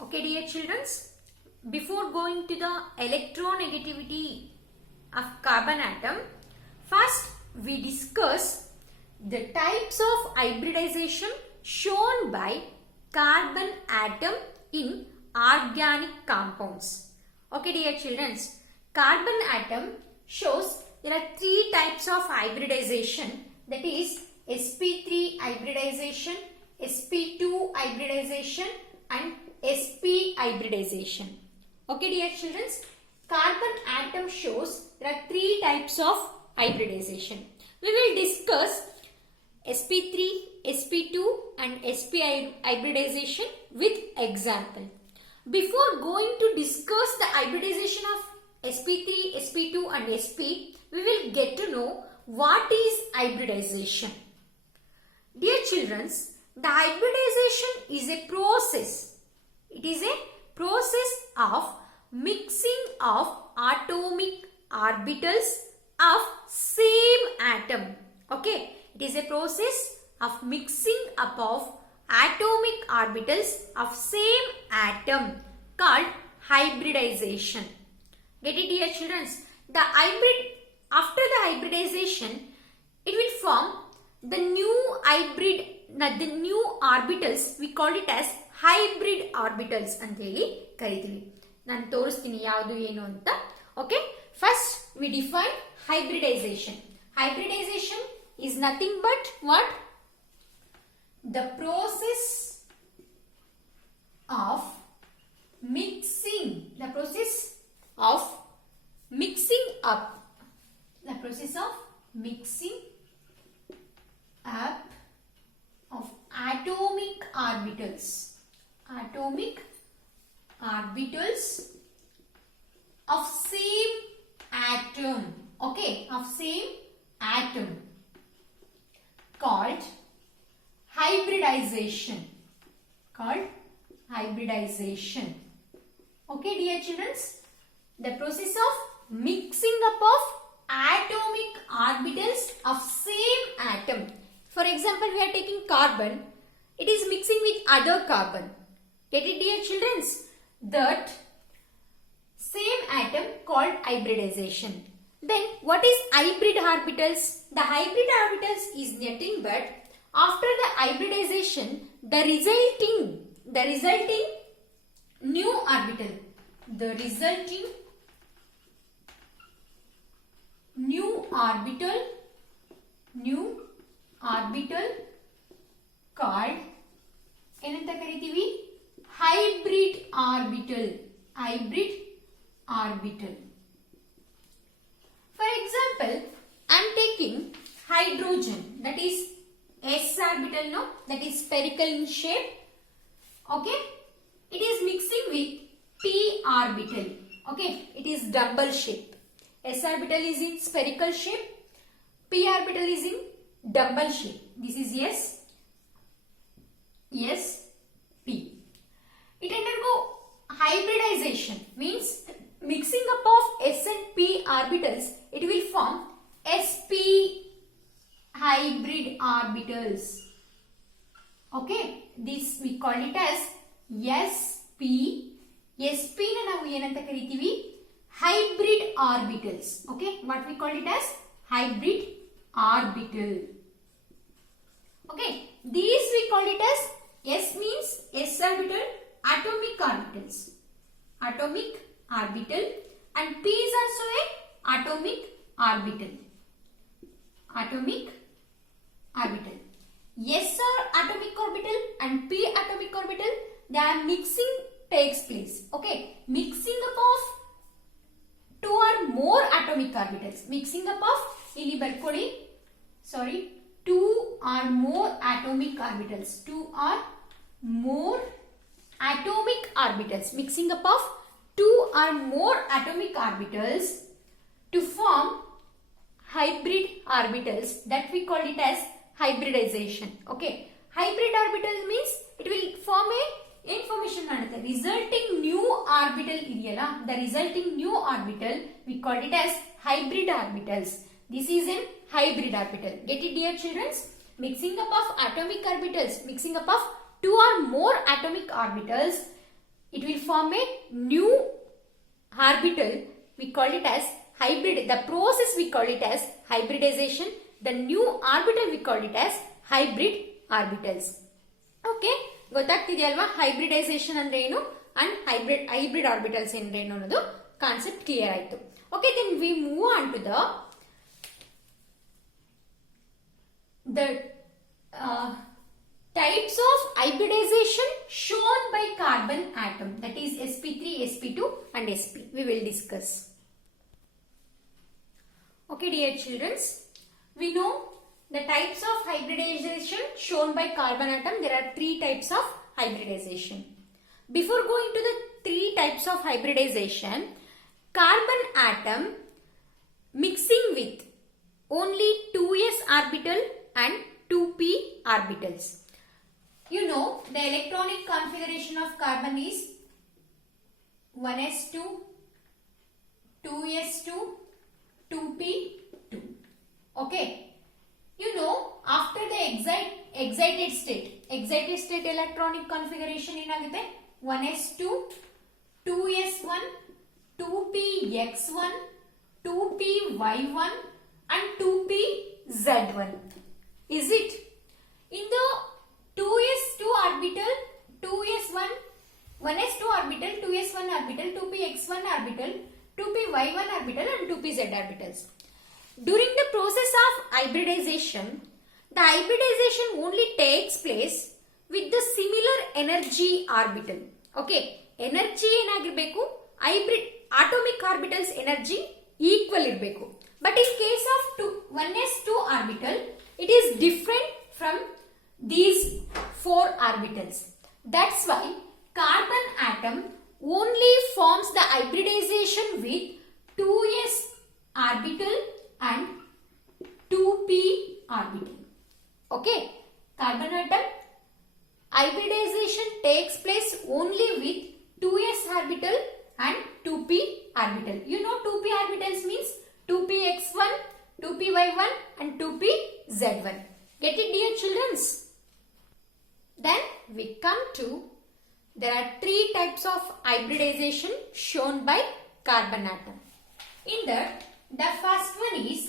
Okay, dear children, before going to the electronegativity of carbon atom, first we discuss the types of hybridization shown by carbon atom in organic compounds. Okay, dear children, carbon atom shows there are three types of hybridization, that is sp3 hybridization, sp2 hybridization and sp hybridization. Okay, dear children, carbon atom shows there are three types of hybridization. We will discuss sp3, sp2 and sp hybridization with example. Before going to discuss the hybridization of sp3, sp2 and sp, we will get to know what is hybridization. Dear children, the hybridization is a process. It is a process of mixing of atomic orbitals of same atom. Okay, it is a process of mixing up of atomic orbitals of same atom called hybridization. Get it, dear children? After the hybridization, it will form the new orbitals. We call it as hybrid orbitals ಅಂತ ಹೇಳಿ ಕರೀತೀವಿ. ನಾನು ತೋರಿಸ್ತೀನಿ ಯಾವುದು ಏನು ಅಂತ. Okay, first we define hybridization. Hybridization is nothing but what? The process of mixing up of atomic orbitals of same atom. Okay, of same atom called hybridization. Okay, dear children, the process of mixing up of atomic orbitals of same atom. For example, we are taking carbon. It is mixing with other carbon. Get it, dear children? That same atom called hybridization. Then what is hybrid orbitals? The hybrid orbitals is nothing but after the hybridization, the resulting new orbital. The resulting new orbital called ಏನಂತ ಕರೀತೀವಿ? hybrid orbital. For example, I am taking hydrogen, that is s orbital, no, that is spherical in shape. Okay, it is mixing with p orbital. Okay, it is double shape. S orbital is in spherical shape, p orbital is in double shape. This is p. It undergo hybridization, means mixing up of s and p orbitals, it will form sp hybrid orbitals. Okay, this we call it as sp na ನಾವು ಏನಂತ ಕರೀತೀವಿ? hybrid orbitals. Okay, what we call it as hybrid orbital. Okay, these we call it as s means s orbital, atomic orbital, and p is also a atomic orbital. S are atomic orbital and p atomic orbital, their mixing takes place. Okay, mixing up of two or more atomic orbitals. Mixing up of ಇಲ್ಲಿ ಬರ್ಕೊಳ್ಳಿ, sorry, two or more atomic orbitals. Mixing up of two or more atomic orbitals to form hybrid orbitals, that we call it as hybridization. Okay, hybrid orbital means it will form a information ಮಾಡುತ್ತೆ. resulting new orbital ಇದೆಯಲ್ಲ, the resulting new orbital we call it as hybrid orbitals. This is an hybrid orbital. Get it, dear children? Mixing up of two or more atomic orbitals it will form a new orbital. We call it as hybrid. The process we call it as hybridization. The new orbital we call it as hybrid orbitals. Okay, ಗೊತ್ತಾಗ್ತಿದೆಯಲ್ವಾ hybridisation ಅಂದ್ರೆ ಏನು and hybrid orbitals ಅಂದ್ರೆ ಏನು ಅನ್ನೋದು concept clear ಆಯ್ತು. Okay, then we move on to the types of hybridization shown by carbon atom, that is sp3, sp2 and sp. We will discuss. Okay dear children, we know the types of hybridization shown by carbon atom. There are three types of hybridization. Before going to the three types of hybridization, carbon atom mixing with only 2s orbital and 2p orbitals. You know the electronic configuration of carbon is 1s2, 2s2, 2p2. Okay, you know after the excited state electronic configuration ಏನಾಗುತ್ತೆ 1s2, 2s1, 2px1, 2py1 and 2pz1. Is it? In the 2s2 orbital, 2s1, 1s2 orbital, 2s1 orbital, 2px1 orbital, 2py1 orbital and 2pz orbitals. During the process of hybridization, the hybridization only takes place with the similar energy orbital. Okay, energy ಏನಾಗಿರಬೇಕು, hybrid atomic orbitals energy equal ಇರಬೇಕು. But in case of 1s2 orbital, it is different from these four orbitals. That's why carbon atom only forms the hybridization with 2s orbital and 2p orbital. Okay, carbon atom hybridization takes place only with 2s orbital and 2p orbital. You know 2p orbitals means 2px1, 2py1 and 2pz1. Get it dear children? Then we come to, there are three types of hybridization shown by carbon atom. In that, the first one is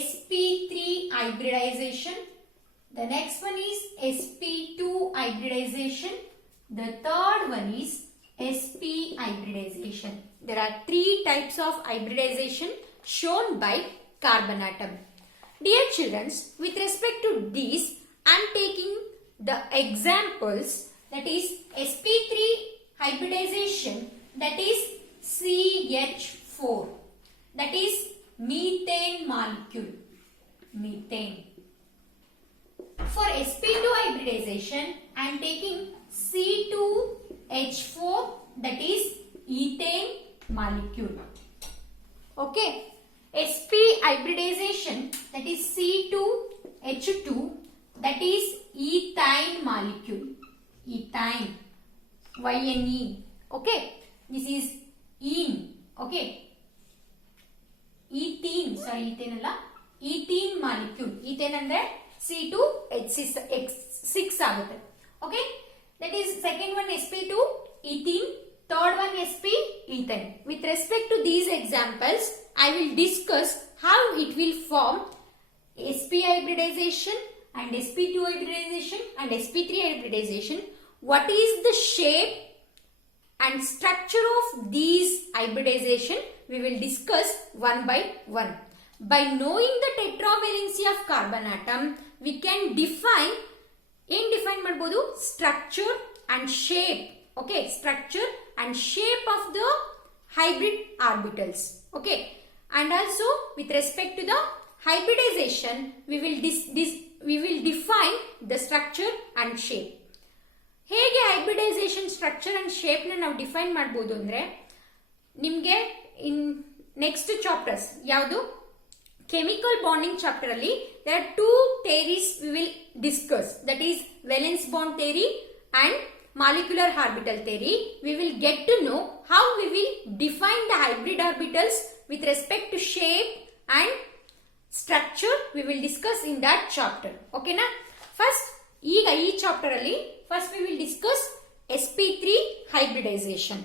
sp3 hybridization. The next one is sp2 hybridization. The third one is sp hybridization. There are three types of hybridization shown by carbon atom. Dear children, with respect to these, I am taking the examples, that is sp3 hybridization, that is CH4, that is methane molecule, methane. For sp2 hybridization, I am taking C2H4, that is ethane molecule. Okay, sp hybridization, that is C2H2, that is ethyne molecule, ethyne, YNE. Okay, this is ene. Okay, ethene, sorry ethane alla, ethene molecule. Ethane andre C2H6 ಆಗುತ್ತೆ. Okay, that is second one sp2 ethene, third one sp ethane. With respect to these examples, I will discuss how it will form sp hybridization and sp2 hybridization and sp3 hybridization. What is the shape and structure of these hybridization? We will discuss one by one. By knowing the tetravalency of carbon atom, we can define ಮಾಡಬಹುದು structure and shape. Okay, structure and shape of the hybrid orbitals. Okay, and also with respect to the hybridization, we will define the structure and shape. ಹೇಗೆ hybridization structure and shape ನ ನಾವು define ಮಾಡಬಹುದು ಅಂದ್ರೆ, ನಿಮಗೆ ಇನ್ next chapters ಯಾವುದು chemical bonding chapter ಅಲ್ಲಿ there are two theories we will discuss, that is valence bond theory and molecular orbital theory. We will get to know how we will define the hybrid orbitals with respect to shape and structure. We will discuss in that chapter. Okay na? First ಈಗ ಈ chapter ಅಲ್ಲಿ first we will discuss sp3 hybridization.